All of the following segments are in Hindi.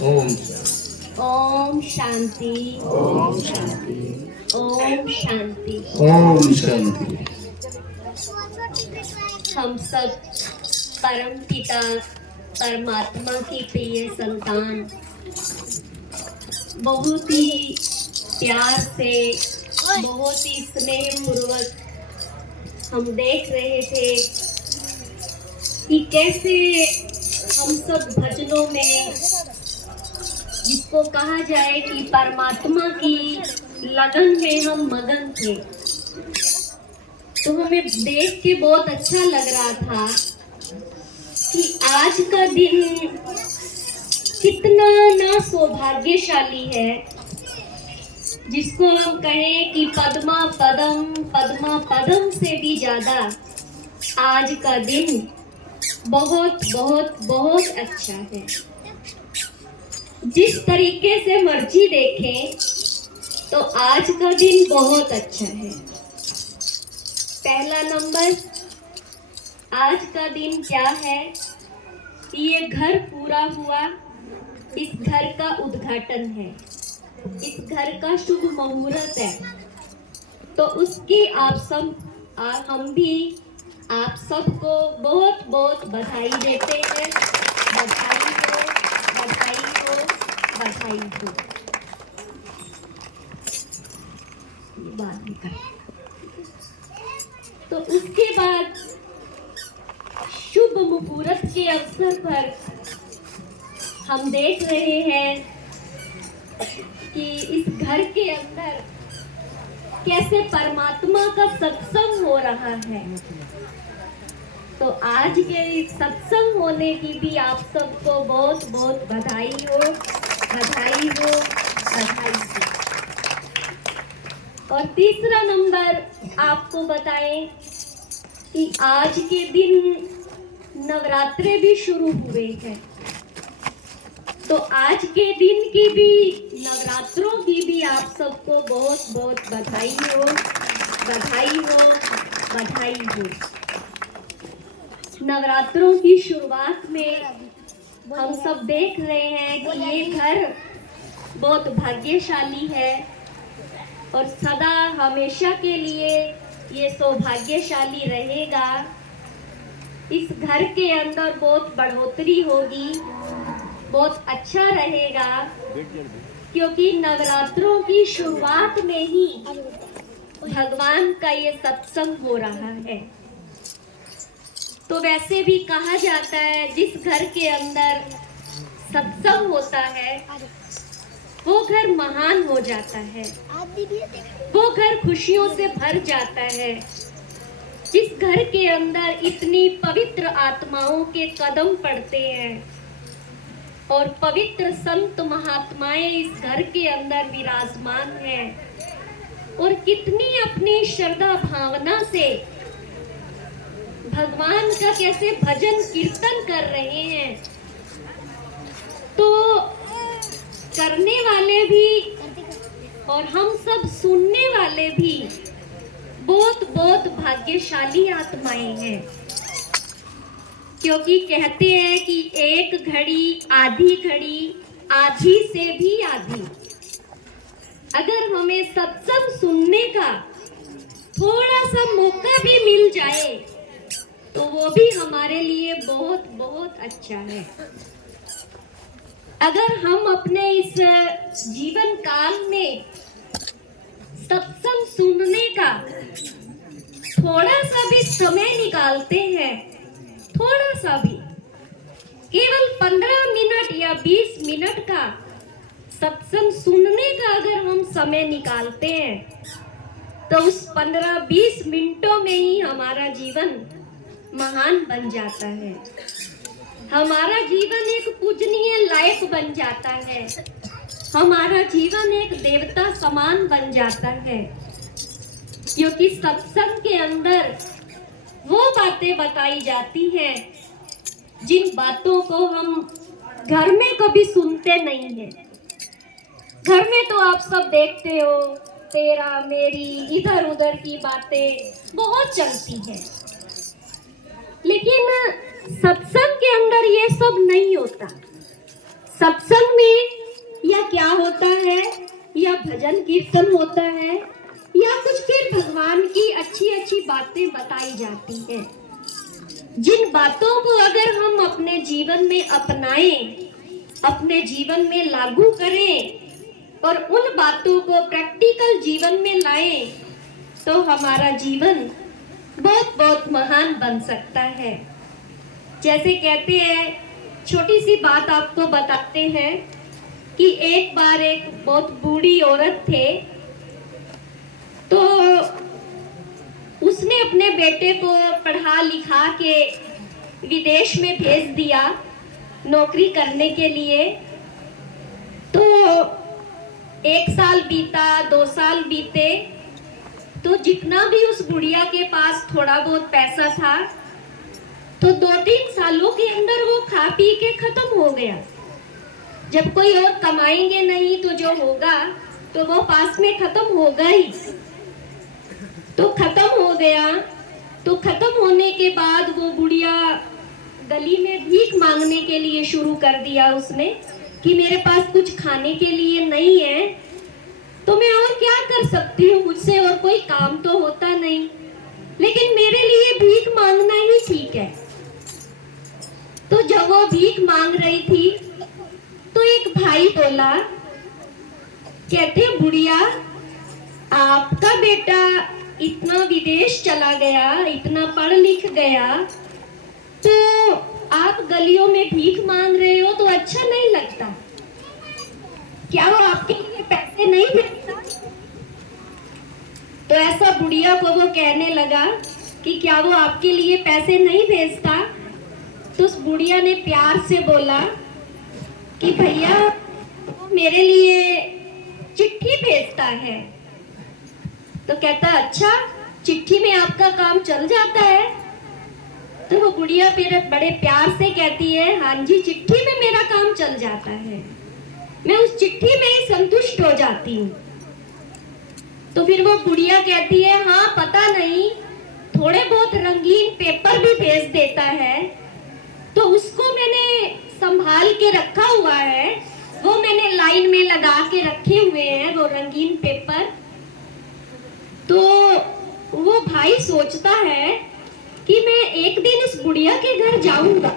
ओम ओम शांति। ओम शांति। ओम शांति। ओम शांति। हम सब परम पिता परमात्मा की प्रिय संतान बहुत ही प्यार से, बहुत ही स्नेह पूर्वक हम देख रहे थे कि कैसे हम सब भजनों में, जिसको कहा जाए कि परमात्मा की लगन में हम मगन थे। तो हमें देख के बहुत अच्छा लग रहा था कि आज का दिन कितना ना सौभाग्यशाली है, जिसको हम कहें कि पद्मा पदम से भी ज्यादा आज का दिन बहुत बहुत बहुत अच्छा है। जिस तरीके से मर्जी देखें तो आज का दिन बहुत अच्छा है। पहला नंबर, आज का दिन क्या है? ये घर पूरा हुआ, इस घर का उद्घाटन है, इस घर का शुभ मुहूर्त है। तो उसकी हम भी आप सबको बहुत बहुत बधाई देते हैं। बधाई हो, बधाई हो, बधाई हो। ये बात निकल। तो उसके बाद शुभ मुहूर्त के अवसर पर हम देख रहे हैं कि इस घर के अंदर कैसे परमात्मा का सत्संग हो रहा है। तो आज के इस सत्संग होने की भी आप सबको बहुत बहुत बधाई हो, बधाई हो, बधाई हो। और तीसरा नंबर आपको बताएं कि आज के दिन नवरात्रे भी शुरू हुए हैं। तो आज के दिन की भी, नवरात्रों की भी आप सबको बहुत बहुत बधाई हो, बधाई हो, बधाई हो। नवरात्रों की शुरुआत में हम सब देख रहे हैं कि ये घर बहुत भाग्यशाली है और सदा हमेशा के लिए ये सौभाग्यशाली रहेगा। इस घर के अंदर बहुत बढ़ोतरी होगी, बहुत अच्छा रहेगा, क्योंकि नवरात्रों की शुरुआत में ही भगवान का ये सत्संग हो रहा है। तो वैसे भी कहा जाता है जिस घर के अंदर सत्संग होता है वो घर महान हो जाता है, वो घर खुशियों से भर जाता है। जिस घर के अंदर इतनी पवित्र आत्माओं के कदम पड़ते हैं और पवित्र संत महात्माएं इस घर के अंदर विराजमान हैं और कितनी अपनी श्रद्धा भावना से भगवान का कैसे भजन कीर्तन कर रहे हैं, तो करने वाले भी और हम सब सुनने वाले भी बहुत बहुत भाग्यशाली आत्माएं हैं। क्योंकि कहते हैं कि एक घड़ी आधी घड़ी, आधी से भी आधी। अगर हमें सत्संग सुनने का थोड़ा सा मौका भी मिल जाए तो वो भी हमारे लिए बहुत बहुत अच्छा है। अगर हम अपने इस जीवन काल में सत्संग सुनने का थोड़ा सा भी समय निकालते हैं, थोड़ा सा भी, केवल 15 मिनट या 20 मिनट का सत्संग सुनने का अगर हम समय निकालते हैं तो उस 15-20 मिनटों में ही हमारा जीवन महान बन जाता है, हमारा जीवन एक पूजनीय लायक बन जाता है, हमारा जीवन एक देवता समान बन जाता है। क्योंकि सत्संग के अंदर वो बातें बताई जाती हैं जिन बातों को हम घर में कभी सुनते नहीं हैं। घर में तो आप सब देखते हो, तेरा मेरी इधर उधर की बातें बहुत चलती हैं, लेकिन सत्संग के अंदर ये सब नहीं होता। सत्संग में भजन कीर्तन होता है या कुछ फिर भगवान की अच्छी अच्छी बातें बताई जाती है। जिन बातों को अगर हम अपने जीवन में अपनाएं, अपने जीवन में लागू करें और उन बातों को प्रैक्टिकल जीवन में लाएं, तो हमारा जीवन बहुत बहुत महान बन सकता है। जैसे कहते हैं, छोटी सी बात आपको बताते हैं कि एक बार एक बहुत बूढ़ी औरत थे, तो उसने अपने बेटे को पढ़ा लिखा के विदेश में भेज दिया नौकरी करने के लिए। तो 1 साल बीता, 2 साल बीते, तो जितना भी उस बुढ़िया के पास थोड़ा बहुत पैसा था, तो 2-3 सालों के अंदर वो खा पी के खत्म हो गया। जब कोई और कमाएंगे नहीं तो जो होगा तो वो पास में खत्म होगा ही। तो खत्म हो गया। तो खत्म होने के बाद वो बुढ़िया गली में भीख मांगने के लिए शुरू कर दिया उसने कि मेरे पास कुछ खाने के लिए नहीं है, तो मैं और क्या कर सकती हूँ, मुझसे और कोई काम तो होता नहीं, लेकिन मेरे लिए भीख मांगना ही ठीक है। तो जब वो भीख मांग रही थी तो एक भाई बोला, कहते बुढ़िया, आपका बेटा इतना विदेश चला गया, इतना पढ़ लिख गया, तो आप गलियों में भीख मांग रहे हो तो अच्छा नहीं लगता क्या? वो आपके लिए पैसे नहीं भेजता? तो ऐसा बुढ़िया को वो कहने लगा कि क्या वो आपके लिए पैसे नहीं भेजता? तो उस बुढ़िया ने प्यार से बोला कि भैया वो मेरे लिए चिट्ठी भेजता है। तो कहता, अच्छा, चिट्ठी में आपका काम चल जाता है? तो वो बुढ़िया फिर बड़े प्यार से कहती है, हाँ जी, चिट्ठी में मेरा काम चल जाता है, मैं उस चिट्ठी में ही संतुष्ट हो जाती हूँ। तो फिर वो बुढ़िया कहती है, हाँ पता नहीं, थोड़े बहुत रंगीन पेपर भी भेज देता है, तो उसको मैंने संभाल के रखा हुआ है, वो मैंने लाइन में लगा के रखे हुए हैं वो रंगीन पेपर। तो वो भाई सोचता है कि मैं एक दिन इस बुढ़िया के घर जाऊंगा,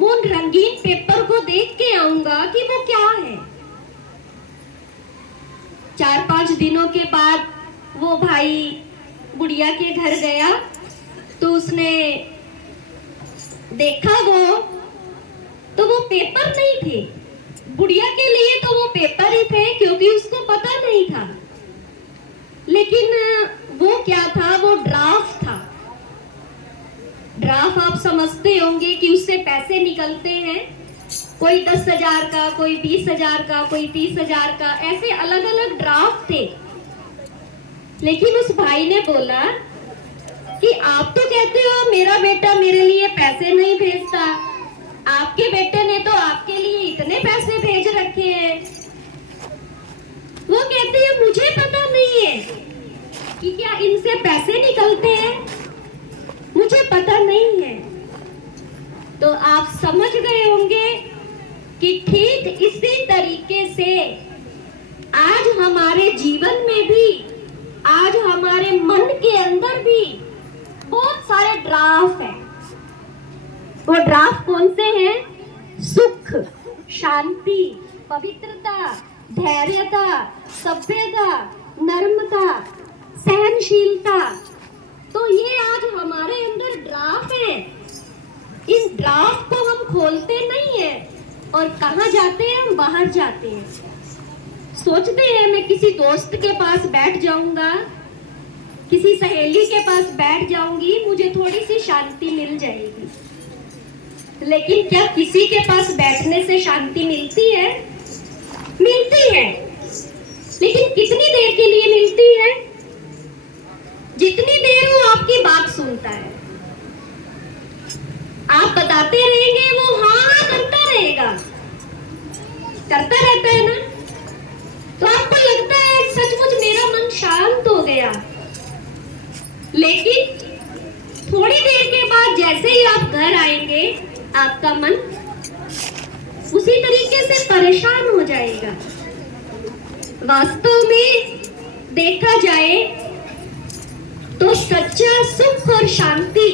वो उन रंगीन पेपर को देख के आऊंगा कि वो क्या है। 4-5 दिनों के बाद वो भाई बुढ़िया के घर गया, तो उसने देखा तो वो पेपर नहीं थे बुढ़िया के लिए, तो वो पेपर ही थे, क्योंकि उसको पता नहीं था। लेकिन वो क्या था? वो ड्राफ्ट था। ड्राफ्ट आप समझते होंगे कि उससे पैसे निकलते हैं, कोई 10,000 का, कोई 20,000 का, कोई 30,000 का, ऐसे अलग अलग ड्राफ्ट थे। लेकिन उस भाई ने बोला कि आप तो कहते हो मेरा बेटा मेरे लिए पैसे नहीं भेजता, आपके बेटे ने तो आपके लिए इतने पैसे भेज रखे हैं। वो कहते हैं, मुझे पता नहीं है कि क्या इनसे पैसे निकलते हैं, मुझे पता नहीं है। तो आप समझ गए होंगे कि ठीक इसी तरीके से आज हमारे जीवन में भी, आज हमारे मन के अंदर भी बहुत सारे ड्राफ्ट हैं। वो ड्राफ्ट कौन से हैं? सुख, शांति, पवित्रता, धैर्यता, सभ्यता, नम्रता, सहनशीलता। तो ये आज हमारे अंदर ड्राफ्ट हैं। इन ड्राफ्ट को हम खोलते नहीं है और कहाँ जाते हैं? हम बाहर जाते हैं। सोचते हैं मैं किसी दोस्त के पास बैठ जाऊंगा, किसी सहेली के पास बैठ जाऊंगी, मुझे थोड़ी सी शांति मिल जाएगी। लेकिन क्या किसी के पास बैठने से शांति मिलती है? मिलती है, लेकिन कितनी देर के लिए मिलती है? जितनी देर वो आपकी बात सुनता है। आप बताते रहेंगे, वो हाँ हाँ करता रहेगा, करता रहता है ना, तो आपको लगता है सचमुच मेरा मन शांत हो गया। लेकिन थोड़ी देर के बाद जैसे ही आप घर आएंगे, आपका मन उसी तरीके से परेशान हो जाएगा। वास्तव में देखा जाए तो सच्चा सुख और शांति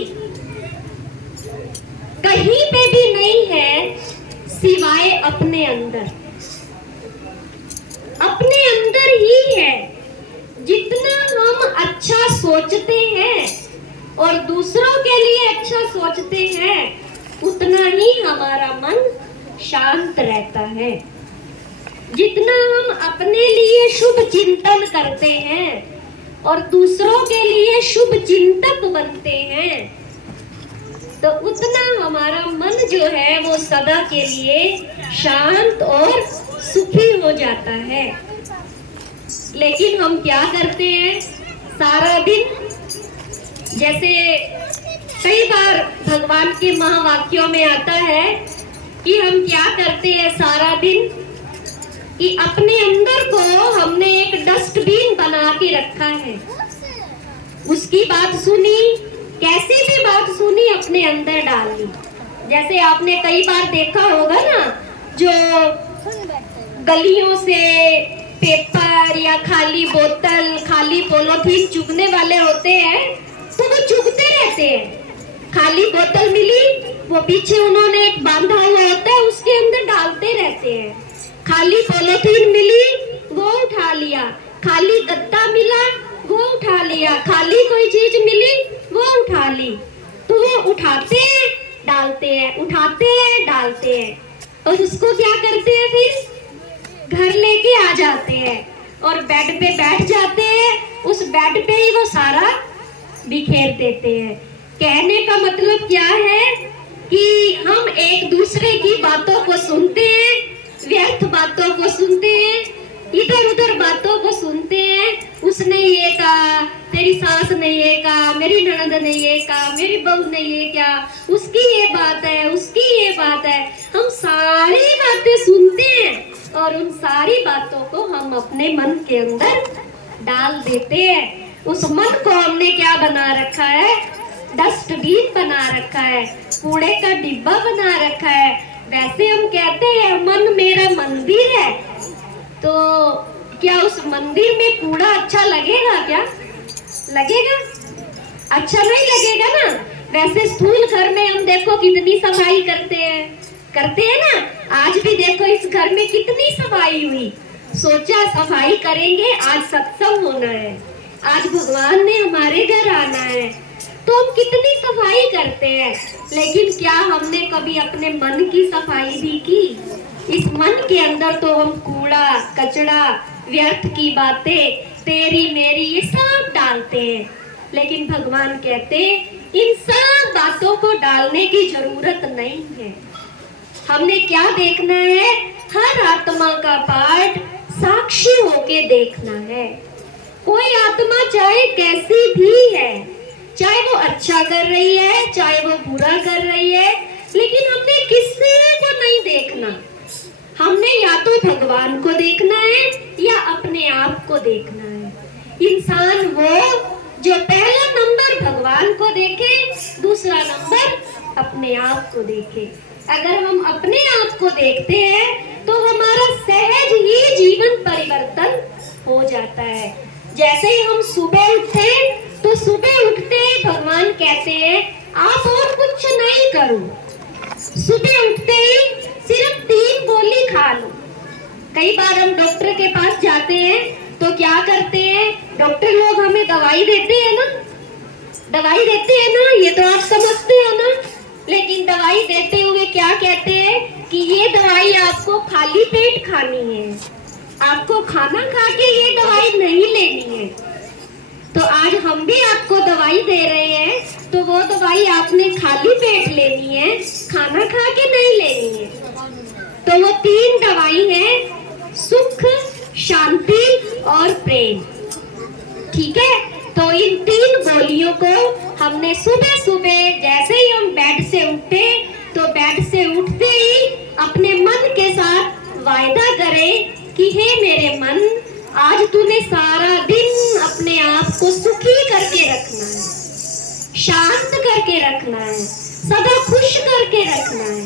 कहीं पे भी नहीं है सिवाय अपने अंदर। अपने अंदर ही है। जितना हम अच्छा सोचते हैं और दूसरों के लिए अच्छा सोचते हैं, उतना ही हमारा मन शांत रहता है। जितना हम अपने लिए शुभ चिंतन करते हैं और दूसरों के लिए शुभ चिंतक बनते हैं, तो उतना हमारा मन जो है वो सदा के लिए शांत और सुखी हो जाता है। लेकिन हम क्या करते हैं सारा दिन, जैसे कई बार भगवान के महावाक्यों में आता है कि हम क्या करते हैं सारा दिन, कि अपने अंदर को हमने एक डस्टबिन बना के रखा है। उसकी बात सुनी, कैसी भी बात सुनी अपने अंदर डाल ली। जैसे आपने कई बार देखा होगा ना, जो गलियों से पेपर या खाली बोतल, खाली पॉलीथीन चुगने वाले होते हैं, तो वो चुगते रहते हैं। खाली बोतल मिली, वो पीछे उन्होंने एक बांधा हुआ होता है, उसके अंदर डालते रहते हैं। खाली पॉलीथीन मिली, वो उठा लिया। खाली गत्ता मिला, वो उठा लिया। खाली कोई चीज मिली, वो उठा ली। तो वो उठाते हैं, डालते हैं, उठाते हैं, डालते हैं, और उसको क्या करते हैं, फिर घर लेके आ जाते हैं और बेड पे बैठ जाते हैं। उस बेड पे ही वो सारा बिखेर देते हैं। कहने का मतलब क्या है कि हम एक दूसरे की बातों को सुनते हैं, व्यर्थ बातों को सुनते हैं, इधर उधर बातों को सुनते हैं। उसने ये कहा, तेरी सास ने ये कहा, मेरी ननद ने ये कहा, मेरी बहू ने ये क्या, उसकी ये बात है, उसकी ये बात है। हम सारी बातें सुनते हैं और उन सारी बातों को हम अपने मन के अंदर डाल देते हैं। उस मन को हमने क्या बना रखा है, डस्टबिन बना रखा है, कूड़े का डिब्बा बना रखा है। वैसे हम कहते हैं मन मेरा मंदिर है, तो क्या उस मंदिर में कूड़ा अच्छा लगेगा? क्या लगेगा? अच्छा नहीं लगेगा ना। वैसे स्थूल घर में हम देखो कितनी सफाई करते हैं ना। आज भी देखो इस घर में कितनी सफाई हुई। सोचा सफाई करेंगे, आज सत्संग होना है, आज भगवान ने हमारे घर आना है, तो हम कितनी सफाई करते हैं। लेकिन क्या हमने कभी अपने मन की सफाई भी की? इस मन के अंदर तो हम कूड़ा कचड़ा, व्यर्थ की बातें, तेरी मेरी, ये सब डालते हैं। लेकिन भगवान कहते इन सब बातों को डालने की जरूरत नहीं है। हमने क्या देखना है, हर आत्मा का पार्ट साक्षी होके देखना है। कोई आत्मा चाहे कैसी भी है, चाहे वो अच्छा कर रही है, चाहे वो बुरा कर रही है, लेकिन हमने किसी को नहीं देखना। हमने या तो भगवान को देखना है या अपने आप को देखना है। इंसान वो जो पहला नंबर भगवान को देखे, दूसरा नंबर अपने आप को देखे। अगर हम अपने आप को देखते हैं तो हमारा सहज ही जीवन परिवर्तन हो जाता है। जैसे ही हम सुबह उठते तो सुबह उठते ही भगवान कहते हैं आप और कुछ नहीं करो, सुबह उठते ही सिर्फ 3 गोली खा लो। कई बार हम डॉक्टर के पास जाते हैं तो क्या करते हैं, डॉक्टर लोग हमें दवाई देते हैं ना, दवाई देते हैं ना, ये तो आप समझते हो ना। लेकिन दवाई देते हुए क्या कहते हैं कि ये दवाई आपको खाली पेट खानी है, आपको खाना खा के ये दवाई नहीं लेनी है। तो आज हम भी आपको दवाई दे रहे हैं, तो वो दवाई आपने खाली पेट लेनी है, खाना खा के नहीं लेनी है। तो वो 3 दवाई है, सुख, शांति और प्रेम। ठीक है, तो इन 3 गोलियों को हमने सुबह सुबह जैसे ही हम बेड से उठे, तो बेड से उठते ही अपने मन के साथ वायदा करें कि हे मेरे मन, आज तूने सारा दिन अपने आप को सुखी करके रखना है, शांत करके रखना है, सदा खुश करके रखना है।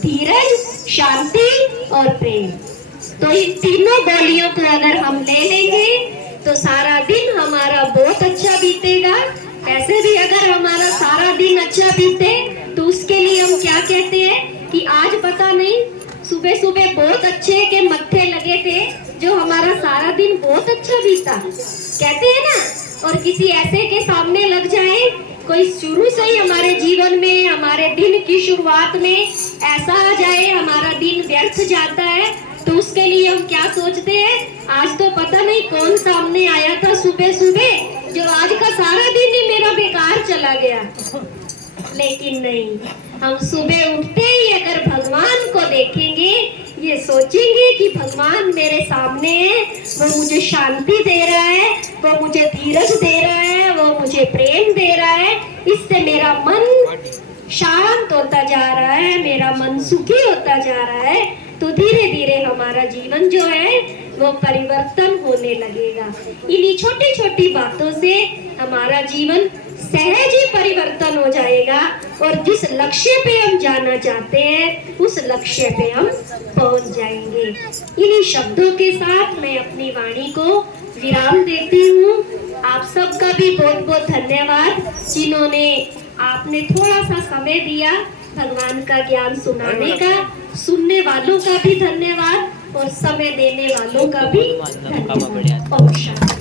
धीरज, शांति और प्रेम। तो इन तीनों बोलियों को अगर हम ले लेंगे तो सारा दिन हमारा बहुत अच्छा बीतेगा। ऐसे भी अगर हमारा सारा दिन अच्छा बीते तो उसके लिए हम क्या कहते हैं कि आज पता नहीं सुबह सुबह बहुत अच्छे के मत्थे लगे थे जो हमारा सारा दिन बहुत अच्छा बीता, कहते हैं ना। और किसी ऐसे के सामने लग जाए, कोई शुरू से ही हमारे जीवन में हमारे दिन की शुरुआत में ऐसा आ जाए हमारा दिन व्यर्थ जाता है, तो उसके लिए हम क्या सोचते हैं, आज तो पता नहीं कौन सामने आया था सुबह सुबह जो आज का सारा दिन ही मेरा बेकार चला गया। लेकिन नहीं, हम सुबह उठते ही अगर भगवान को देखेंगे, ये सोचेंगे कि भगवान मेरे सामने है, वो मुझे शांति दे रहा है, वो मुझे धीरज दे रहा है, वो मुझे प्रेम दे रहा है, इससे मेरा मन शांत होता जा रहा है, मेरा मन सुखी होता जा रहा है। तो धीरे धीरे हमारा जीवन जो है वो परिवर्तन होने लगेगा। इन्हीं छोटी छोटी बातों से हमारा जीवन सहज ही परिवर्तन हो जाएगा और जिस लक्ष्य पे हम जाना चाहते हैं उस लक्ष्य पे हम पहुंच जाएंगे। इन्हीं शब्दों के साथ मैं अपनी वाणी को विराम देती हूँ। आप सबका भी बहुत बहुत धन्यवाद, जिन्होंने आपने थोड़ा सा समय दिया भगवान का ज्ञान सुनाने का। सुनने वालों का भी धन्यवाद और समय देने वालों का भी धन्यवाद। ओम शांति।